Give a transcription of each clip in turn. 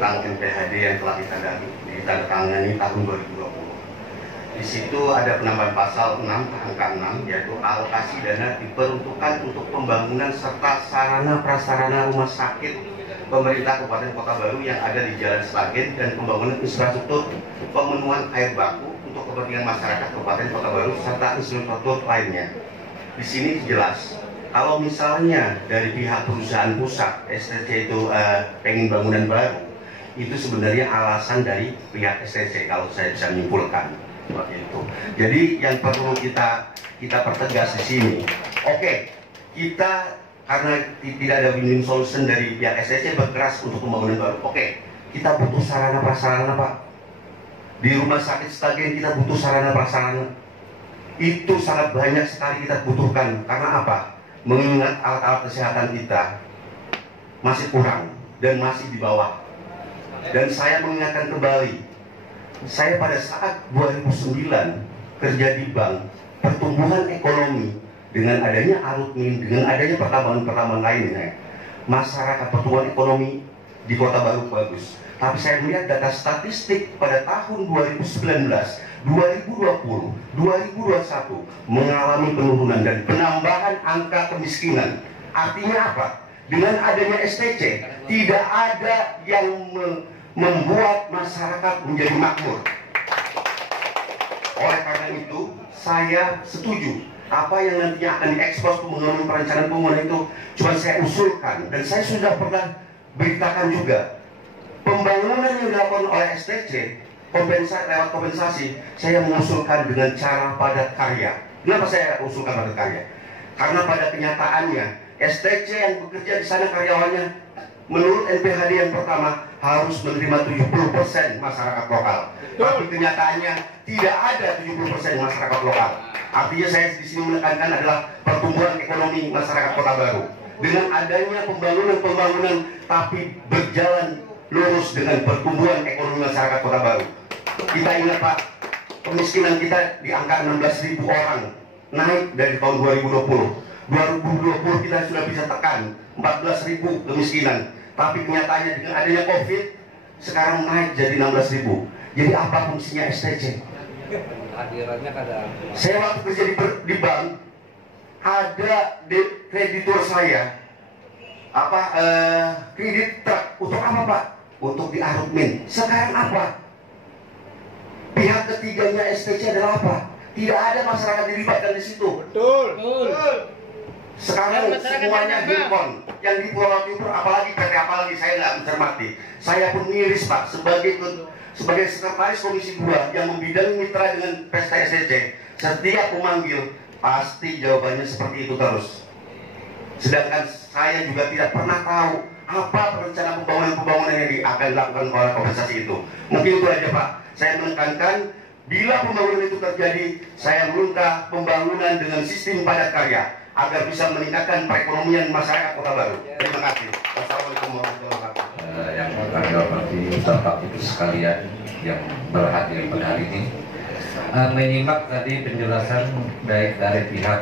tentang NPHD yang telah ditandatangani tahun 2020. Di situ ada penambahan pasal 6 angka 6, yaitu alokasi dana diperuntukkan untuk pembangunan serta sarana prasarana rumah sakit pemerintah Kabupaten Kota Baru yang ada di Jalan Sragen dan pembangunan infrastruktur pemenuhan air baku untuk kepentingan masyarakat Kabupaten Kota Baru serta infrastruktur lainnya. Di sini jelas kalau misalnya dari pihak perusahaan pusat STC itu pengen bangunan baru, itu sebenarnya alasan dari pihak STC kalau saya bisa menyimpulkan seperti itu. Jadi yang perlu kita pertegas di sini, oke, kita karena tidak ada win-win solution dari pihak STC berkeras untuk pembangunan baru. Oke, kita butuh sarana prasarana, Pak. Di rumah sakit Sragen kita butuh sarana prasarana. Itu sangat banyak sekali kita butuhkan. Karena apa? Mengingat alat-alat kesehatan kita masih kurang dan masih di bawah. Dan saya mengingatkan kembali, saya pada saat 2009 kerja di bank, pertumbuhan ekonomi dengan adanya Arutmin, dengan adanya pertambangan lainnya, masyarakat pertumbuhan ekonomi di Kota Baru bagus. Tapi saya melihat data statistik pada tahun 2019, 2020, 2021 mengalami penurunan dan penambahan angka kemiskinan. Artinya apa? Dengan adanya STC, tidak ada yang membuat masyarakat menjadi makmur. Oleh karena itu, saya setuju apa yang nantinya akan diekspos pembangunan perencanaan pembangunan itu cuma saya usulkan, dan saya sudah pernah beritakan juga pembangunan yang dilakukan oleh STC lewat kompensasi, saya mengusulkan dengan cara padat karya. Kenapa saya usulkan padat karya? Karena pada kenyataannya STC yang bekerja di sana karyawannya menurut NPHD yang pertama harus menerima 70% masyarakat lokal. Tapi kenyataannya tidak ada 70% masyarakat lokal. Artinya saya di sini menekankan adalah pertumbuhan ekonomi masyarakat Kota Baru. Dengan adanya pembangunan tapi berjalan lurus dengan pertumbuhan ekonomi masyarakat Kota Baru. Kita ingat, Pak, kemiskinan kita di angka 16.000 orang, naik dari tahun 2020. 2020 kita sudah bisa tekan 14.000 kemiskinan. Tapi kenyataannya dengan adanya COVID sekarang naik jadi 16.000. Jadi apa fungsinya STC? Hadirannya kadang. Saya waktu kerja di bank, ada kreditur saya kredit truk. Untuk apa, Pak? Untuk di Arutmin. Sekarang apa? Pihak ketiganya STC adalah apa? Tidak ada masyarakat dilibatkan di situ. Betul. Sekarang semuanya Hilcon yang di Pulau Timur, apalagi PT apalagi saya nggak mencermati. Saya pun miris, Pak, sebagai sekretaris Komisi 2 yang membidangi mitra dengan PST STC. Setiap memanggil pasti jawabannya seperti itu terus. Sedangkan saya juga tidak pernah tahu apa rencana pembangunan yang akan dilakukan oleh kompensasi itu. Mungkin itu aja, Pak. Saya menekankan bila pembangunan itu terjadi, saya minta pembangunan dengan sistem padat karya agar bisa meningkatkan perekonomian masyarakat Kota Baru. Terima kasih. Wassalamualaikum warahmatullahi wabarakatuh. Yang kami hormati Bapak Ibu sekalian yang berhadir pada hari ini, menyimak tadi penjelasan baik dari pihak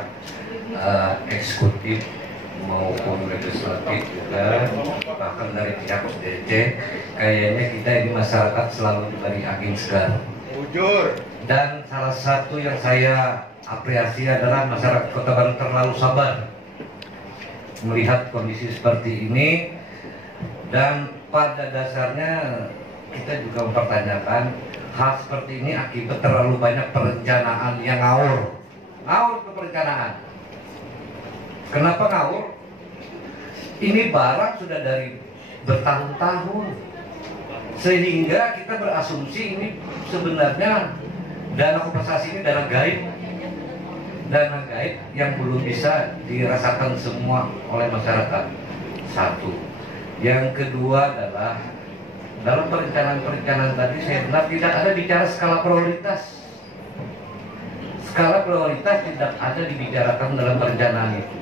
eksekutif maupun legislatif juga, bahkan dari pihak STC, kayaknya kita ini masyarakat selalu diberi angin segar. Jujur. Dan salah satu yang saya apresiasi adalah masyarakat Kota Baru terlalu sabar melihat kondisi seperti ini, dan pada dasarnya kita juga mempertanyakan hal seperti ini akibat terlalu banyak perencanaan yang ngawur ke perencanaan. Kenapa ngawur? Ini barang sudah dari bertahun-tahun, sehingga kita berasumsi ini sebenarnya dana kompensasi ini dana gaib yang belum bisa dirasakan semua oleh masyarakat. Satu. Yang kedua adalah dalam perencanaan tadi saya benar tidak ada bicara skala prioritas. Skala prioritas tidak ada dibicarakan dalam perencanaan itu.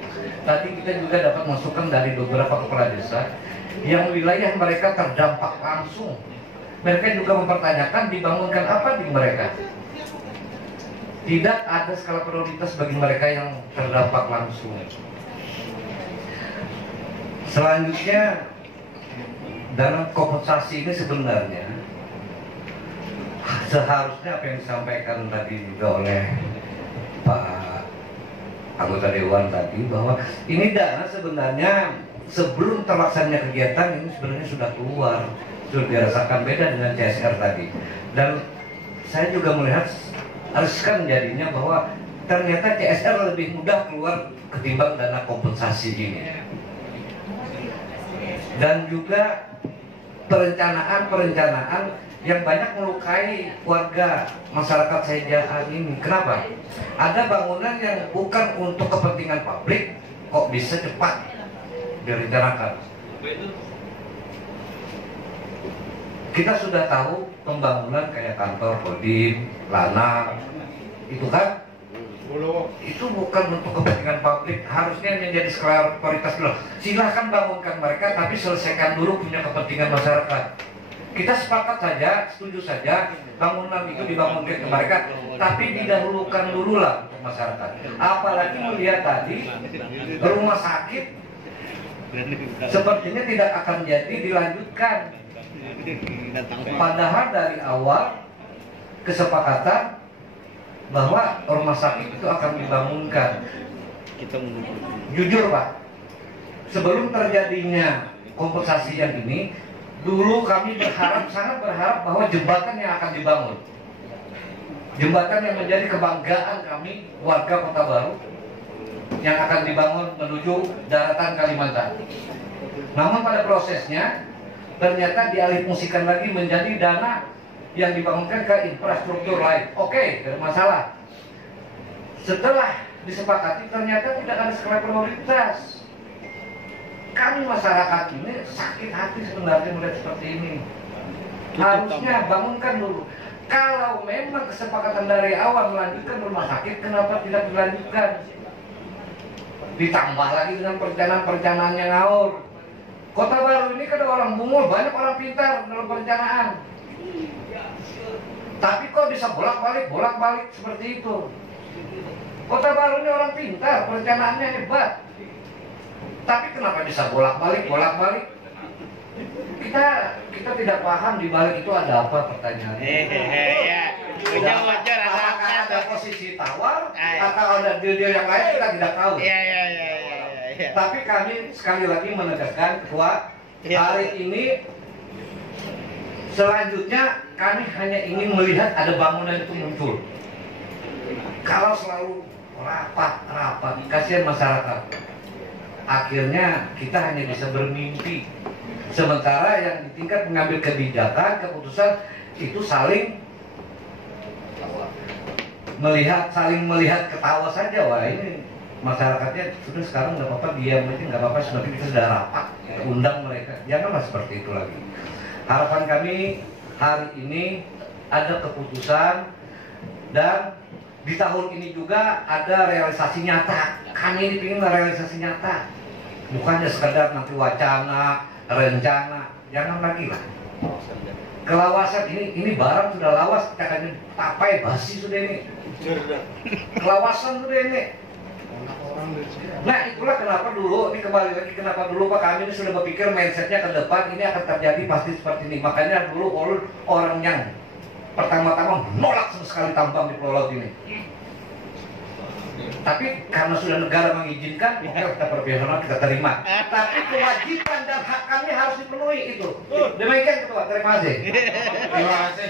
Tadi kita juga dapat masukan dari beberapa kepala desa yang wilayah mereka terdampak langsung. Mereka juga mempertanyakan dibangunkan apa di mereka. Tidak ada skala prioritas bagi mereka yang terdampak langsung. Selanjutnya Dalam kompensasi ini sebenarnya seharusnya apa yang disampaikan tadi juga oleh Pak anggota Dewan tadi, bahwa ini dana sebenarnya sebelum terlaksananya kegiatan ini sebenarnya sudah keluar, sudah dirasakan. Beda dengan CSR tadi. Dan saya juga melihat riskan jadinya bahwa ternyata CSR lebih mudah keluar ketimbang dana kompensasi ini. Dan juga perencanaan yang banyak melukai warga masyarakat Sejaan ini. Kenapa? Ada bangunan yang bukan untuk kepentingan publik kok bisa cepat direncanakan. Kita sudah tahu pembangunan kayak kantor Kodim, Lana, itu kan itu bukan untuk kepentingan publik, harusnya menjadi skala prioritas dulu. Silahkan bangunkan mereka, tapi selesaikan dulu punya kepentingan masyarakat. Kita sepakat saja, setuju saja bangunan itu dibangunkan ke mereka, tapi didahulukan dulu lah untuk masyarakat. Apalagi melihat tadi rumah sakit sepertinya tidak akan jadi dilanjutkan. Padahal dari awal kesepakatan bahwa rumah sakit itu akan dibangunkan. Jujur Pak, sebelum terjadinya kompensasi yang ini, dulu kami sangat berharap bahwa jembatan yang akan dibangun, jembatan yang menjadi kebanggaan kami warga Kota Baru, yang akan dibangun menuju daratan Kalimantan. Namun pada prosesnya ternyata dialihfungsikan lagi menjadi dana yang dibangunkan ke infrastruktur lain. Oke, tidak masalah. Setelah disepakati ternyata tidak ada skala prioritas. Kami masyarakat ini sakit hati sebenarnya melihat seperti ini. Harusnya bangunkan dulu. Kalau memang kesepakatan dari awal melanjutkan rumah sakit, kenapa tidak dilanjutkan? Ditambah lagi dengan perencanaan-perencanaan yang ngawur. Kota Baru ini kan orang bungul, banyak orang pintar dalam perencanaan. Tapi kok bisa bolak-balik seperti itu? Kota Baru ini orang pintar, perencanaannya hebat. Tapi kenapa bisa bolak-balik? Kita tidak paham di balik itu ada apa pertanyaannya. Apakah ada posisi tawar atau ada deal-deal yang lain, kita tidak tahu. Tapi kami sekali lagi menegaskan Ketua, hari ini selanjutnya kami hanya ingin melihat ada bangunan itu muncul. Kalau selalu rapat, kasihan masyarakat. Akhirnya kita hanya bisa bermimpi. Sementara yang di tingkat mengambil kebijakan, keputusan itu saling melihat ketawa saja. Wah, ini masyarakatnya sudah sekarang nggak apa-apa, diam aja, nggak apa-apa, sebenarnya kita sudah rapat, kita undang mereka. Janganlah seperti itu lagi. Harapan kami hari ini ada keputusan, dan di tahun ini juga ada realisasi nyata. Kami ini ingin realisasi nyata, bukannya sekedar nanti wacana, rencana. Jangan lagi lah. Kelawasan ini barang sudah lawas, kita akan tapai basi sudah ini. Kelawasan sudah ini. Nah itulah kenapa dulu, ini kembali lagi kenapa dulu Pak, kami ini sudah berpikir mindsetnya ke depan ini akan terjadi pasti seperti ini. Makanya dulu orang yang pertama-tama menolak sama sekali tambang di Pulau Laut ini. Tapi karena sudah negara mengizinkan, oke kita profesional, kita terima. Tapi kewajiban dan hak kami harus dipenuhi itu. Demikian Ketua, terima kasih. Terima kasih.